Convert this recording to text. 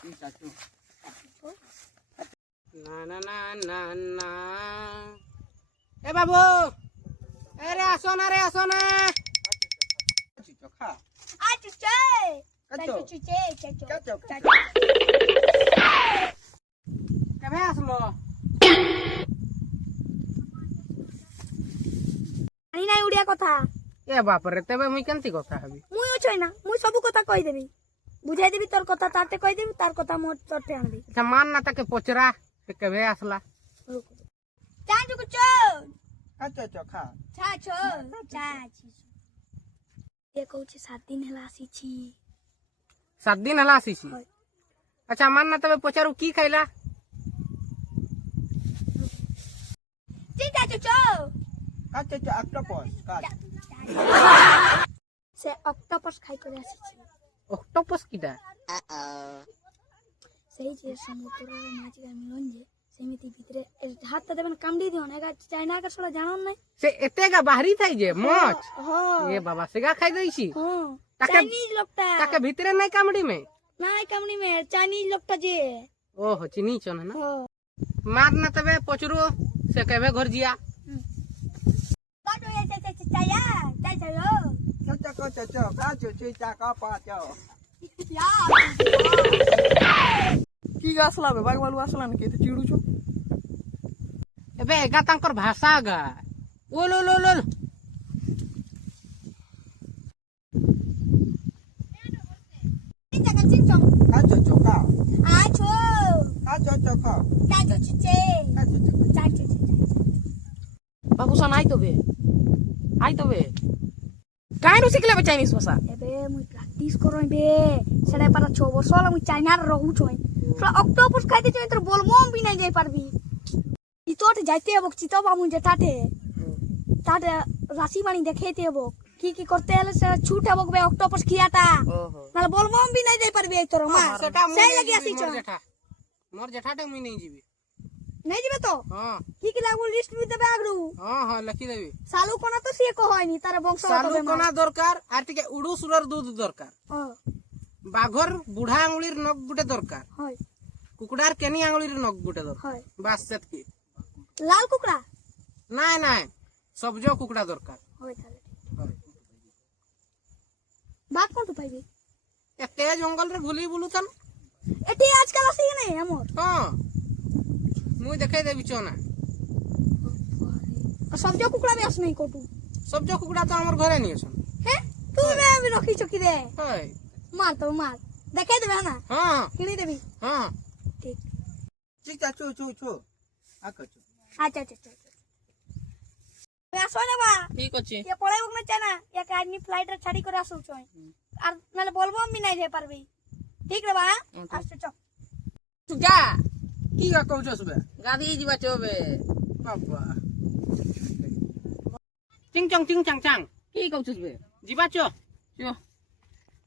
না না না না না এ বাবু আরে আসো না রে আসো না খা কেবে আসলো জানি নাই উড়িয়া কথা এ বাপরে তেবে মুই কেমতি কথা হবি মুই অছই না মুই সব কথা কই দেবি বুঝাই দেবি তোর কথা তাতে কই দেবি তার কথা মোর তোরতে আনবি আচ্ছা মান না তাকে পচরা সে কেবে আসলা চা চুকু চো আচ্ছা খা চা চো চা এ কইছে 7 দিন হেলা আসিছি 7 দিন হেলা আসিছি আচ্ছা মান না তবে পচারু কি খাইলা ঠিক আছে চো আচ্ছা অক্টোপাস কাট সে অক্টোপাস খাই করে আসিছি অক্টোপাস কিটা সেই যে সমুদ্রের মাঝে মিলন যে সেমিতি ভিতরে হাতটা দেবেন কামড়ি দিও না চাইনা কা ছড়া জানোন নাই সে এতেগা বাহিরি থাই যে মচ হ্যাঁ এ বাবা সেগা খাই দইছি হ্যাঁ তাকে চাইনিজ লোকটা তাকে ভিতরে নাই কামড়ি মে নাই কামড়ি মে চাইনিজ লোকটা যে ও হো চিনি ছ না হ্যাঁ মার না তবে পচরু সে কেবে ঘর জিয়া বাটো এ চায়া চাই চাইও কি আসলা বে বাগবালু আসলা নাকি এতে চিড়ুছো এবে এগা তাঙ্কর ভাষা গা ওল ওল ওল ওল চাকা চিংচং আছো চাচো চিচে চাচো বাবুসান আই তবে কাইনু শিখলে বে চাইনিজ ভাষা এবে মুই প্র্যাকটিস করই বে সেটা পারা 6 বছর হল মুই চাইনার রহু ছই তোরা অক্টোপাস খাইতে চাই তোর বলমম বি নাই যাই পারবি ই তোতে যাইতে হবক চিতো বামু যে তাতে রাশি বাণী দেখাইতে হবক কি করতে হলে সে ছুট হবক বে অক্টোপাস খিয়াটা নালে বলমম বি নাই যাই পারবি এই তোর মা সেটা সেই লাগি আসি ছ মোর জেঠাটা মুই নেই যাবি নাই যাবে তো হ্যাঁ কি লাগবো লিস্ট দি দেবে আগরু হ্যাঁ লিখি দেবি সালু কোনা তো সে কো হয়নি তার বংশ সালু কোনা দরকার আর টিকে উড়ু সুরর দুধ দরকার বাঘর বুড়া আঙুলির নখ গুটে দরকার হয় কুকুড়ার কেনি আঙুলির নখ গুটে দরকার হয় বাস সেতকি লাল কুকড়া নাই সবজ কুকুড়া দরকার হয় তাহলে বাঘ কোনটু পাইবি এতে জঙ্গল রে ঘুলি বুলুতান এটি আজকাল আসি নাই আমর হ্যাঁ মুই দেখাই দেবি চ না সবজ কুকড়া বি আস নাই কোটু সবজ কুকুড়া তো আমার ঘরে নিয়েছন হ্যাঁ তুমি আমি রখি চকি দে হয় মার তো মার দেখাই দেবে না হ্যাঁ কিনি দেবি হ্যাঁ ঠিক ঠিক আছে চু আচ্ছা আচ্ছা আসো না বা ঠিক আছে এ পড়াই বকনা চাই না এক আদমি ফ্লাইট রে ছাড়ি করে আসো চই আর নালে বলবো আমি নাই রে পারবি ঠিক রে বা আসছো চ যা কি গা কউছস বে গাদি ଯିବା চবে বাবা চিং চাং কি কউছস বে ଯିବା চ